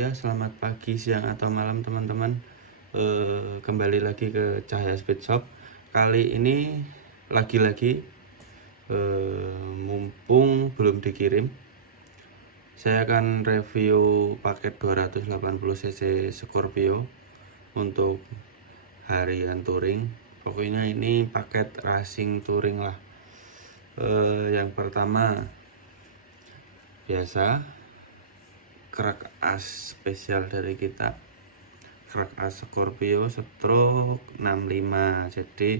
Ya, selamat pagi, siang, atau malam teman-teman. Kembali lagi ke Cahaya Speed Shop. Kali ini lagi-lagi mumpung belum dikirim, saya akan review paket 280 cc Scorpio untuk harian touring. Pokoknya ini paket racing touring lah. Yang pertama, biasa kerak as spesial dari kita, kerak as Scorpio stroke 65. Jadi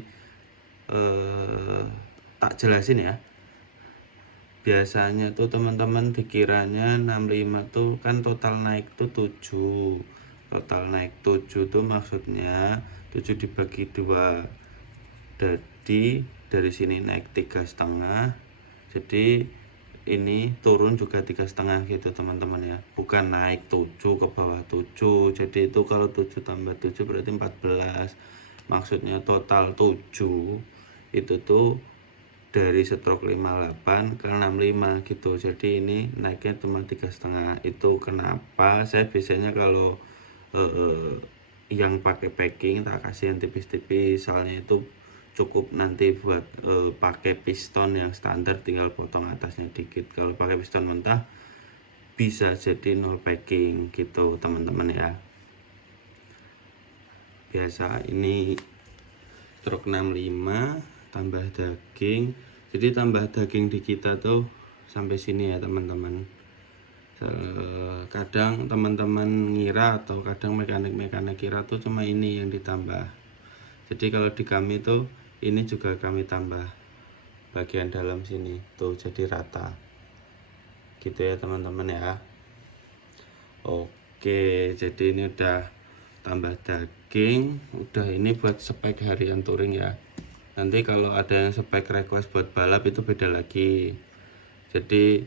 tak jelasin ya. Biasanya tuh teman-teman dikiranya 65 tuh kan total naik tuh 7. Total naik 7 tuh maksudnya 7 dibagi 2. Jadi dari sini naik 3,5. Jadi ini turun juga 3,5 gitu teman-teman ya, bukan naik 7 ke bawah 7. Jadi itu kalau 7 tambah 7 berarti 14. Maksudnya total 7 itu tuh dari stroke 58 ke 65 gitu. Jadi ini naiknya cuma 3,5. Itu kenapa saya biasanya kalau yang pakai packing tak kasih yang tipis-tipis, soalnya itu cukup nanti buat pakai piston yang standar, tinggal potong atasnya dikit. Kalau pakai piston mentah bisa jadi nol packing gitu teman-teman ya. Biasa ini stroke 65 tambah daging. Jadi tambah daging di kita tuh sampai sini ya teman-teman. Kadang teman-teman ngira atau kadang mekanik-mekanik kira tuh cuma ini yang ditambah. Jadi kalau di kami tuh ini juga kami tambah bagian dalam sini tuh jadi rata gitu ya teman-teman ya. Oke, jadi ini udah tambah daging, udah ini buat spek harian touring ya. Nanti kalau ada yang spek request buat balap itu beda lagi. Jadi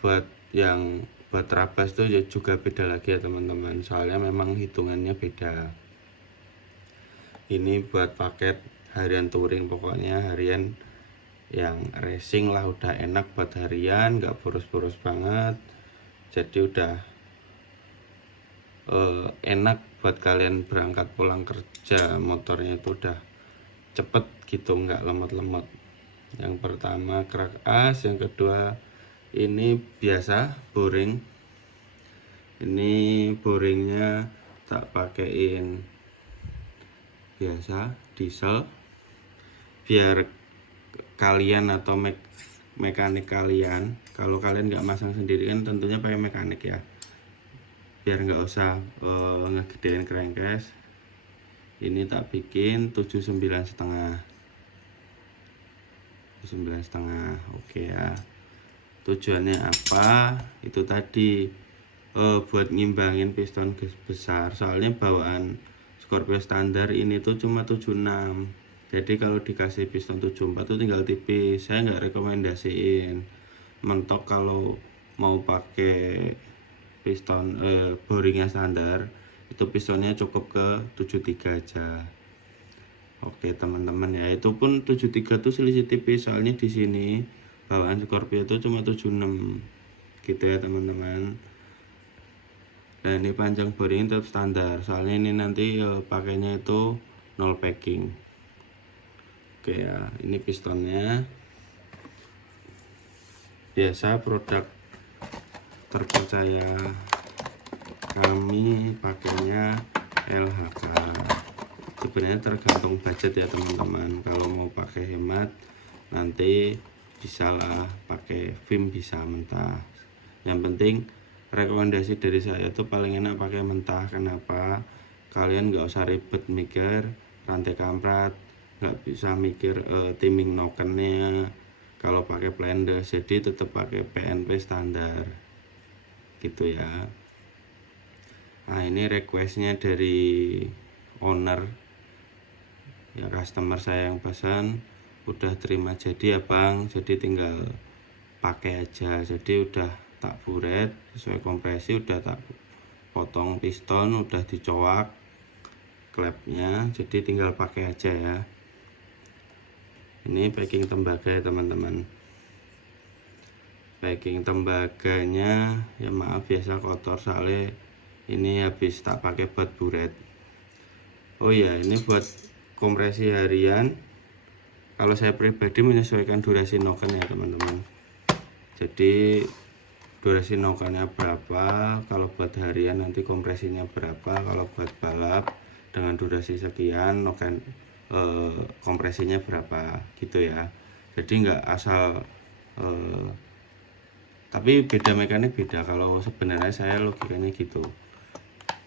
buat trabas tuh juga beda lagi ya teman-teman, soalnya memang hitungannya beda. Ini buat paket harian touring, pokoknya harian yang racing lah, udah enak buat harian, nggak boros-boros banget. Jadi udah enak buat kalian berangkat pulang kerja, motornya itu udah cepet gitu, nggak lemot-lemot. Yang pertama kerak as, yang kedua ini biasa boring. Ini boringnya tak pakein biasa diesel, biar kalian atau mekanik kalian, kalau kalian nggak masang sendiri kan tentunya pakai mekanik ya, biar nggak usah ngegedein crankcase. Ini tak bikin 79,5. 9,5. Oke ya. Tujuannya apa? Itu tadi buat ngimbangin piston gas besar. Soalnya bawaan Scorpio standar ini tuh cuma 76. Jadi kalau dikasih piston 74 tuh tinggal tipis. Saya nggak rekomendasiin. Mentok kalau mau pakai piston boringnya standar, itu pistonnya cukup ke 73 aja. Oke teman-teman ya, itu pun 73 tuh selisih tipis, soalnya di sini bawaan Scorpio itu cuma 76 gitu ya teman-teman. Nah ini panjang boring tetap standar, soalnya ini nanti pakainya itu nol packing. Oke ya, ini pistonnya biasa, produk terpercaya, kami pakainya LHK. Sebenarnya tergantung budget ya teman-teman. Kalau mau pakai hemat nanti bisa lah pakai film, bisa mentah. Yang penting rekomendasi dari saya tuh paling enak pakai mentah. Kenapa? Kalian nggak usah ribet mikir rantai kamprat, nggak bisa mikir timing nokennya kalau pakai Plendes. Jadi tetap pakai PNP standar gitu ya. Nah ini requestnya dari owner ya, customer saya yang pesan, udah terima jadi ya bang, jadi tinggal pakai aja. Jadi udah tak buret sesuai kompresi, udah tak potong piston, udah dicoak klepnya, jadi tinggal pakai aja ya. Ini packing tembaga ya teman-teman. packing tembaganya ya maaf biasa kotor soalnya ini habis tak pakai buat buret. Oh ya, ini buat kompresi harian. Kalau saya pribadi menyesuaikan durasi noken ya teman-teman. Jadi durasi nokennya berapa, kalau buat harian nanti kompresinya berapa, kalau buat balap dengan durasi sekian noken kompresinya berapa gitu ya. Jadi nggak asal tapi beda mekanik beda. Kalau sebenarnya saya logikanya gitu.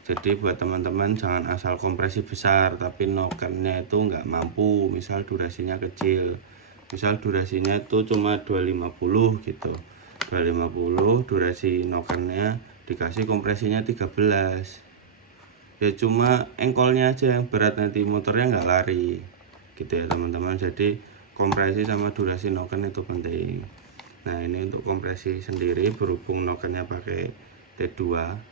Jadi buat teman-teman jangan asal kompresi besar tapi nokennya itu nggak mampu, misal durasinya kecil, misal durasinya itu cuma 250 gitu, 250 durasi nokennya dikasih kompresinya 13, ya cuma engkolnya aja yang berat, nanti motornya nggak lari gitu ya teman-teman. Jadi kompresi sama durasi noken itu penting. Nah ini untuk kompresi sendiri berhubung nokennya pakai T2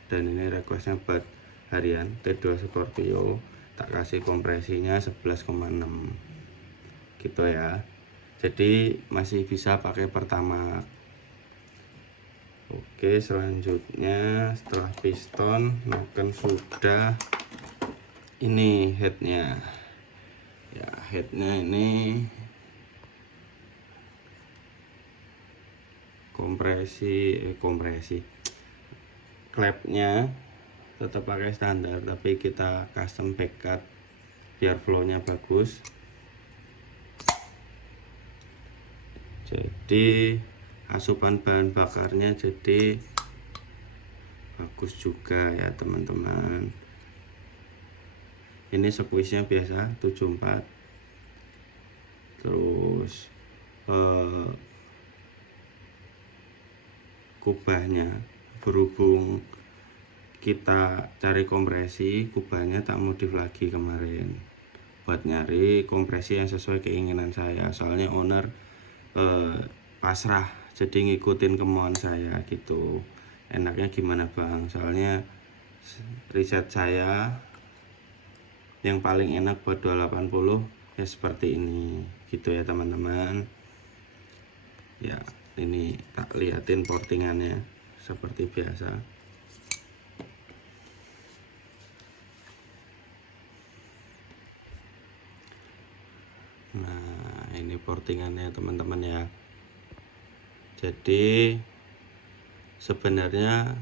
dan ini requestnya buat harian T2 Scorpio, tak kasih kompresinya 11,6 gitu ya. Jadi masih bisa pakai pertama. Oke, selanjutnya setelah piston noken sudah, ini headnya ya, headnya ini kompresi klepnya tetap pakai standar tapi kita custom backcut biar flownya bagus. Jadi asupan bahan bakarnya jadi bagus juga ya teman-teman. Ini squeeze-nya biasa 74. Terus kubahnya berhubung kita cari kompresi, kubahnya tak modif lagi kemarin buat nyari kompresi yang sesuai keinginan saya. Soalnya owner pasrah, jadi ngikutin kemauan saya gitu. Enaknya gimana bang? Soalnya riset saya yang paling enak buat 280 ya seperti ini gitu ya teman-teman. Ya ini tak liatin portingannya seperti biasa. Nah ini portingannya teman-teman ya. Jadi sebenarnya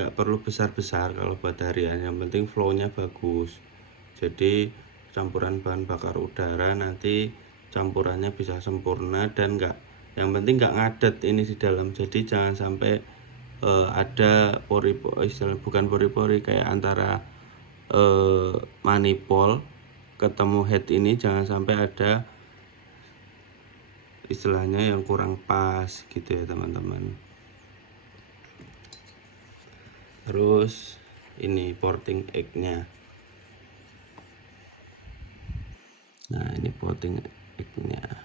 nggak perlu besar-besar kalau buat harian, yang penting flownya bagus. Jadi campuran bahan bakar udara nanti campurannya bisa sempurna dan yang penting nggak ngadet ini di dalam. Jadi jangan sampai ada pori-pori, bukan pori-pori, kayak antara manifold ketemu head ini jangan sampai ada istilahnya yang kurang pas gitu ya teman-teman. Terus ini porting egg-nya. Nah ini porting egg-nya.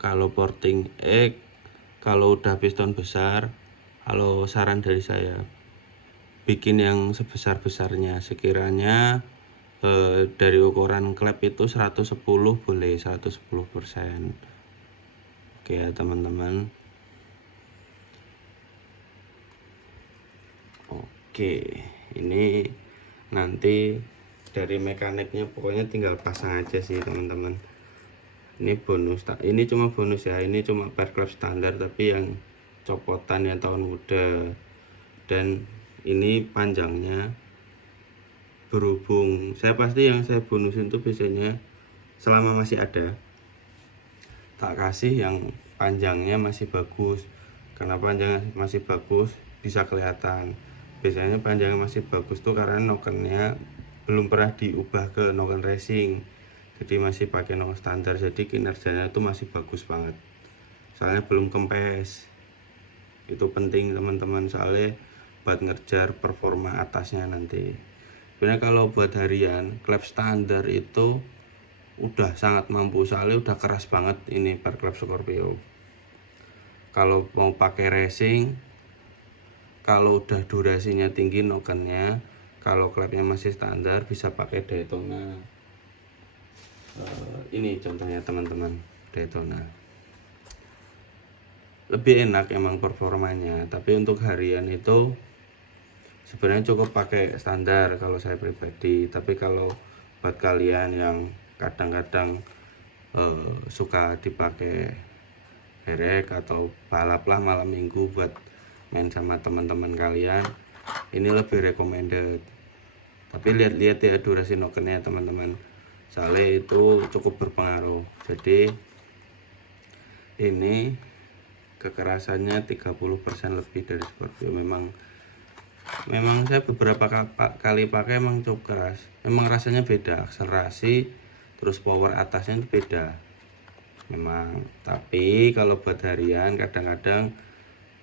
Kalau porting egg, kalau udah piston besar, kalau saran dari saya bikin yang sebesar-besarnya. Sekiranya dari ukuran klep itu 110 boleh, 110%. Oke ya teman-teman. Oke, ini nanti dari mekaniknya pokoknya tinggal pasang aja sih teman-teman. Ini bonus, ini cuma bonus ya, ini cuma per klep standar tapi yang copotan yang tahun muda. Dan ini panjangnya berhubung saya pasti yang saya bonusin tuh biasanya selama masih ada tak kasih yang panjangnya masih bagus. Karena panjangnya masih bagus bisa kelihatan. Biasanya panjangnya masih bagus tuh karena nokennya belum pernah diubah ke noken racing, jadi masih pakai noken standar, jadi kinerjanya tuh masih bagus banget. Soalnya belum kempes, itu penting teman-teman, soalnya buat ngejar performa atasnya nanti. Sebenarnya kalau buat harian klep standar itu udah sangat mampu, soalnya udah keras banget ini per klep Scorpio. Kalau mau pakai racing, kalau udah durasinya tinggi nokennya, kalau klepnya masih standar bisa pakai Daytona. Ini contohnya teman-teman, Daytona. lebih enak emang performanya. Tapi untuk harian itu sebenarnya cukup pakai standar kalau saya pribadi. Tapi kalau buat kalian yang kadang-kadang suka dipakai herek atau balap lah malam minggu buat main sama teman-teman kalian, ini lebih recommended. Tapi lihat-lihat ya durasi nokennya teman-teman, soalnya itu cukup berpengaruh. Jadi ini kekerasannya 30% lebih dari Scorpio. Memang saya beberapa kali pakai emang cukup keras, memang rasanya beda, akselerasi terus power atasnya itu beda memang. Tapi kalau buat harian kadang-kadang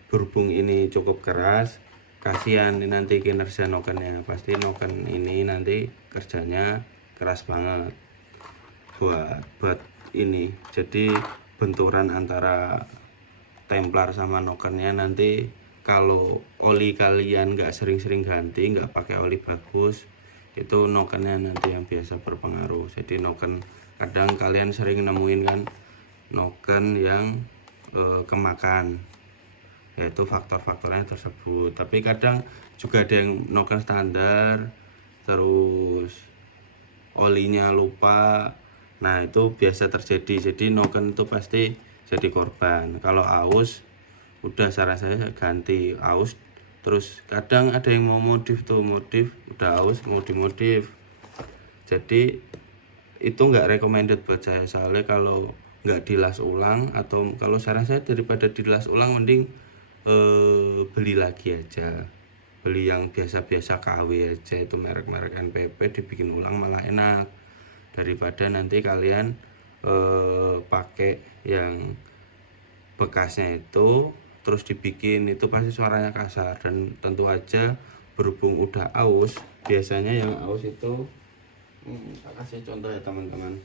berhubung ini cukup keras, kasihan nanti kinerja nokennya. Pasti noken ini nanti kerjanya keras banget buat ini. Jadi benturan antara templar sama nokennya nanti, kalau oli kalian nggak sering-sering ganti, nggak pakai oli bagus, itu nokennya nanti yang biasa berpengaruh. Jadi noken, kadang kalian sering nemuin kan noken yang kemakan, yaitu faktor-faktornya tersebut. Tapi kadang juga ada yang noken standar terus olinya lupa, nah itu biasa terjadi. Jadi noken itu pasti jadi korban. Kalau aus udah saran saya ganti aus. Terus kadang ada yang mau modif udah aus mau dimodif. Jadi itu nggak recommended buat saya, soalnya kalau nggak dilas ulang, atau kalau saran saya daripada dilas ulang mending beli lagi aja, beli yang biasa-biasa KW aja, itu merek-merek NPP dibikin ulang malah enak daripada nanti kalian pakai yang bekasnya itu terus dibikin, itu pasti suaranya kasar. Dan tentu aja berhubung udah aus, biasanya yang aus itu tak kasih contoh ya teman-teman,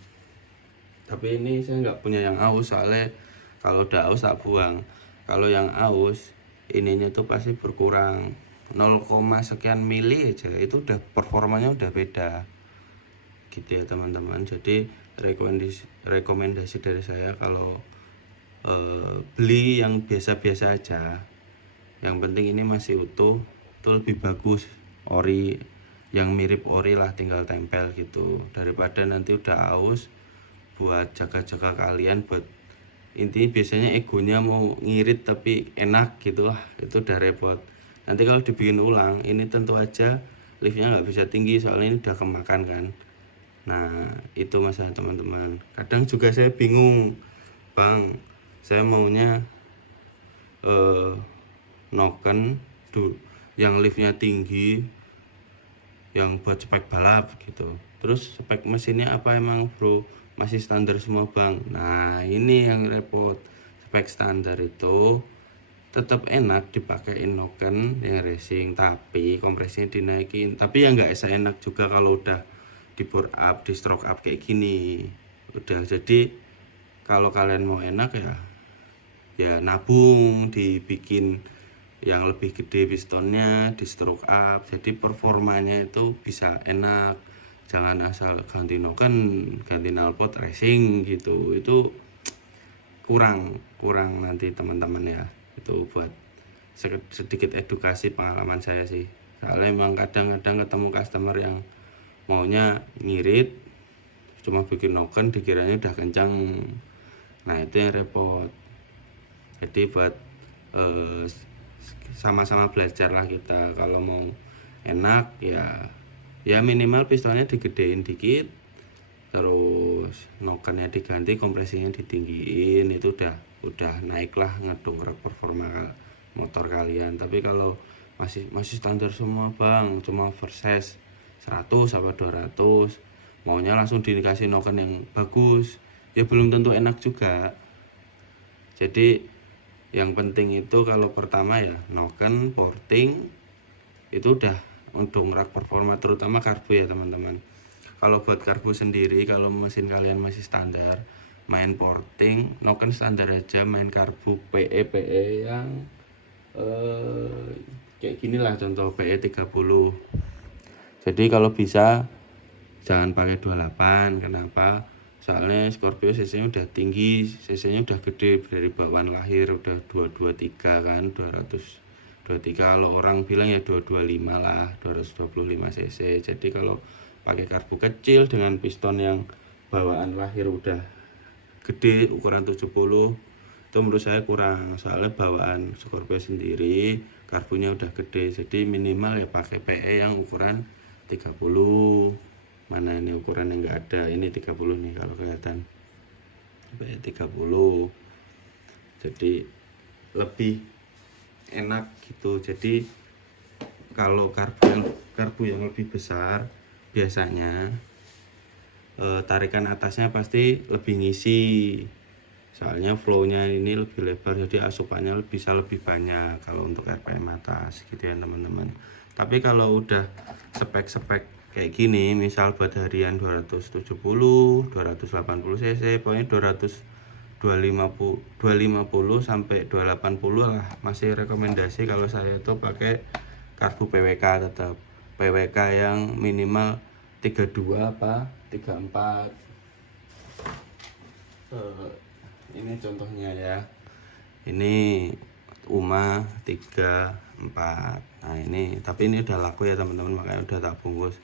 tapi ini saya nggak punya yang aus, soalnya kalau udah aus tak buang. Kalau yang aus ininya tuh pasti berkurang 0, sekian mili aja, itu udah performanya udah beda gitu ya teman-teman. Jadi rekomendasi dari saya kalau beli yang biasa-biasa aja, yang penting ini masih utuh, itu lebih bagus. Ori yang mirip ori lah, tinggal tempel gitu, daripada nanti udah aus buat jaga-jaga kalian, buat intinya biasanya egonya mau ngirit tapi enak gitu lah, itu udah repot. Nanti kalau dibikin ulang ini tentu aja liftnya nggak bisa tinggi, soalnya ini udah kemakan kan. Nah itu masalah teman-teman. Kadang juga saya bingung, bang, saya maunya noken yang liftnya tinggi, yang buat spek balap gitu. Terus spek mesinnya apa emang bro? Masih standar semua bang. Nah ini yang repot. Spek standar itu tetap enak dipakein noken yang racing, tapi kompresinya dinaikin. Tapi ya nggak enak juga kalau udah di bore up, di stroke up kayak gini. Udah, jadi kalau kalian mau enak ya nabung, dibikin yang lebih gede pistonnya, di stroke up, jadi performanya itu bisa enak. Jangan asal ganti noken, ganti knalpot racing gitu, itu kurang nanti teman-teman ya. Itu buat sedikit edukasi pengalaman saya sih, soalnya emang kadang-kadang ketemu customer yang maunya ngirit cuma bikin noken dikiranya udah kencang. Nah itu yang repot. Jadi buat sama-sama belajar lah kita, kalau mau enak ya minimal pistonnya digedein dikit, terus nokennya diganti, kompresinya ditinggiin, itu udah naik lah, ngedongkrak performa motor kalian. Tapi kalau masih standar semua bang, cuma verses 100 apa 200, maunya langsung dikasih noken yang bagus, ya belum tentu enak juga. Jadi yang penting itu kalau pertama ya noken, porting, itu udah mendongkrak performa, terutama karbu ya teman-teman. Kalau buat karbu sendiri, kalau mesin kalian masih standar, main porting, noken standar aja, main karbu PE yang kayak gini lah, contoh PE 30. Jadi kalau bisa jangan pakai 28. Kenapa? soalnya Scorpio cc nya udah tinggi, cc nya udah gede, dari bawaan lahir udah 223 kan, 223. Kalau orang bilang ya 225 lah, 225 cc. Jadi kalau pakai karbu kecil dengan piston yang bawaan lahir udah gede ukuran 70, itu menurut saya kurang. Soalnya bawaan Scorpio sendiri karbunya udah gede, jadi minimal ya pakai PE yang ukuran 30. Mana ini ukuran yang enggak ada, ini 30 nih kalau kelihatan, PE 30. Jadi lebih enak gitu. Jadi kalau karbu yang lebih besar biasanya tarikan atasnya pasti lebih ngisi, soalnya flownya ini lebih lebar, jadi asupannya bisa lebih banyak kalau untuk RPM atas gitu ya teman-teman. Tapi kalau udah spek-spek kayak gini, misal buat harian 270, 280 cc, pokoknya 250 sampai 280 lah, masih rekomendasi kalau saya tuh pakai karbu PWK. Tetap PWK yang minimal 32 apa 34. Ini contohnya ya, ini UMA 34. Nah ini, tapi ini udah laku ya teman-teman, makanya udah tak bungkus.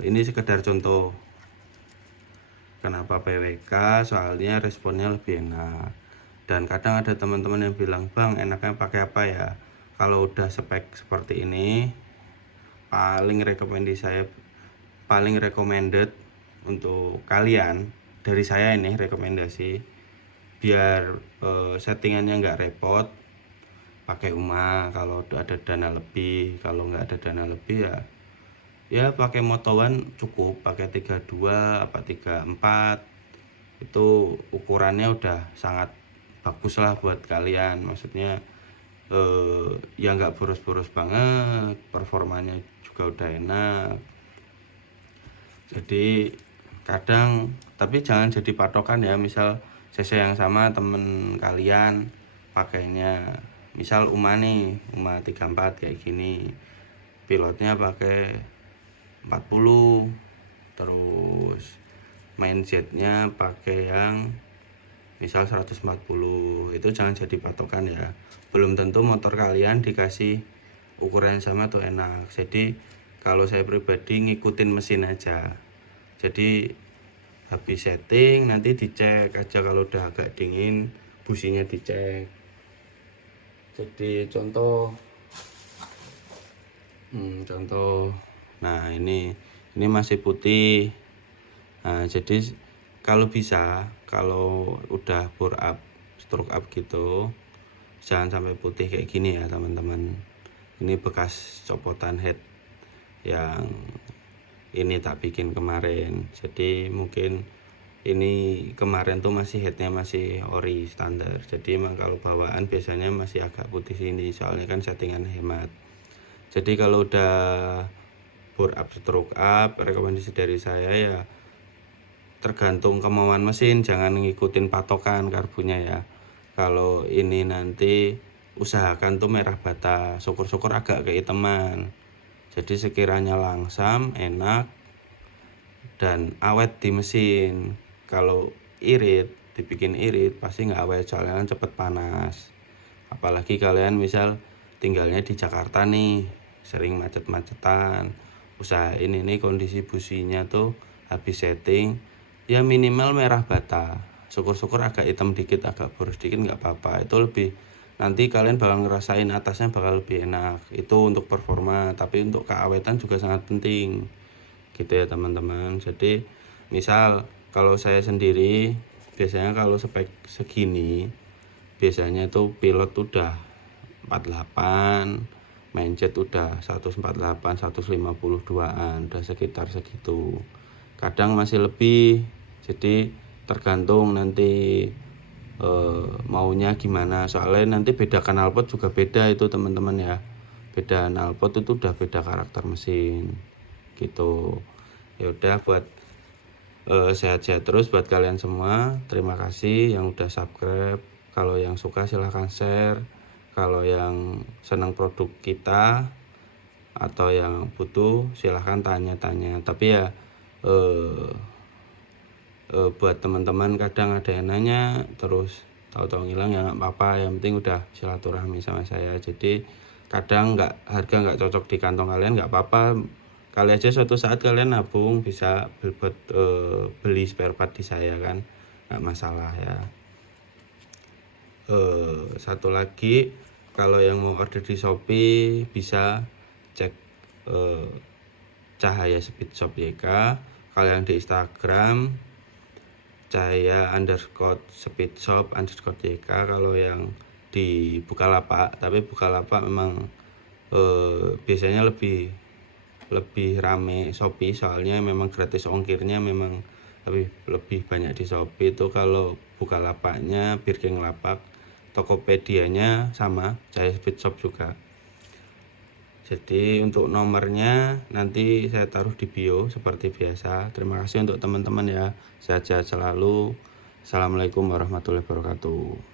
Ini sekedar contoh kenapa PWK, soalnya responnya lebih enak. Dan kadang ada teman-teman yang bilang, bang enaknya pakai apa ya? Kalau udah spek seperti ini, paling recommended untuk kalian, dari saya ini rekomendasi, biar settingannya nggak repot, pakai UMA kalau ada dana lebih. Kalau nggak ada dana lebih ya pakai Moto1 cukup, pakai 32 apa 34, itu ukurannya udah sangat bagus lah buat kalian. Maksudnya ya nggak boros-boros banget, performanya juga udah enak. Jadi kadang, tapi jangan jadi patokan ya, misal cc yang sama temen kalian pakainya misal UMA nih, UMA 34 kayak gini, pilotnya pakai 40, terus main jetnya pakai yang misal 140, itu jangan jadi patokan ya. Belum tentu motor kalian dikasih ukuran yang sama tuh enak. Jadi kalau saya pribadi ngikutin mesin aja. Jadi habis setting nanti dicek aja, kalau udah agak dingin businya dicek. Jadi contoh nah ini masih putih. Nah jadi kalau bisa, kalau udah bore up, stroke up gitu, jangan sampai putih kayak gini ya teman-teman. Ini bekas copotan head yang ini tak bikin kemarin. Jadi mungkin ini kemarin tuh masih headnya masih ori standar. Jadi emang kalau bawaan biasanya masih agak putih sini, soalnya kan settingan hemat. Jadi kalau udah bore up, stroke up, rekomendasi dari saya ya tergantung kemauan mesin, jangan ngikutin patokan karbunya ya. Kalau ini nanti usahakan tuh merah bata, syukur-syukur agak kehitaman. Jadi sekiranya langsam, enak, dan awet di mesin. Kalau irit, dibikin irit pasti nggak awet, soalnya kan cepet panas. Apalagi kalian misal tinggalnya di Jakarta nih, sering macet-macetan, usahain ini kondisi businya tuh habis setting ya minimal merah bata, syukur-syukur agak hitam dikit, agak boros dikit nggak apa-apa. Itu lebih, nanti kalian bakal ngerasain atasnya bakal lebih enak. Itu untuk performa, tapi untuk keawetan juga sangat penting gitu ya teman-teman. Jadi misal kalau saya sendiri biasanya kalau spek segini biasanya tuh pilot udah 48, main jet udah 148, 152an, udah sekitar segitu. Kadang masih lebih, jadi tergantung nanti maunya gimana. Soalnya nanti beda knalpot juga beda itu teman-teman ya. Beda knalpot itu udah beda karakter mesin gitu. Ya udah, buat sehat-sehat terus buat kalian semua. Terima kasih yang udah subscribe. Kalau yang suka silahkan share. Kalau yang senang produk kita atau yang butuh silahkan tanya-tanya. Tapi ya buat teman-teman kadang ada yang nanya terus tahu-tahu ngilang ya nggak apa-apa, yang penting udah silaturahmi sama saya. Jadi kadang harga nggak cocok di kantong kalian nggak apa-apa, kali aja suatu saat kalian nabung bisa buat beli spare part di saya kan, nggak masalah ya. Satu lagi, kalau yang mau order di Shopee bisa cek Cahaya Speed Shop YK. Kalau yang di Instagram Cahaya _speed shop _YK. Kalau yang di Bukalapak, tapi Bukalapak memang biasanya lebih rame Shopee, soalnya memang gratis ongkirnya memang lebih banyak di Shopee itu. Kalau Bukalapaknya Birking Lapak, Tokopedia-nya sama Cahaya Speed Shop juga. Jadi untuk nomornya nanti saya taruh di bio seperti biasa. Terima kasih untuk teman-teman ya. Sehat-sehat selalu. Assalamualaikum warahmatullahi wabarakatuh.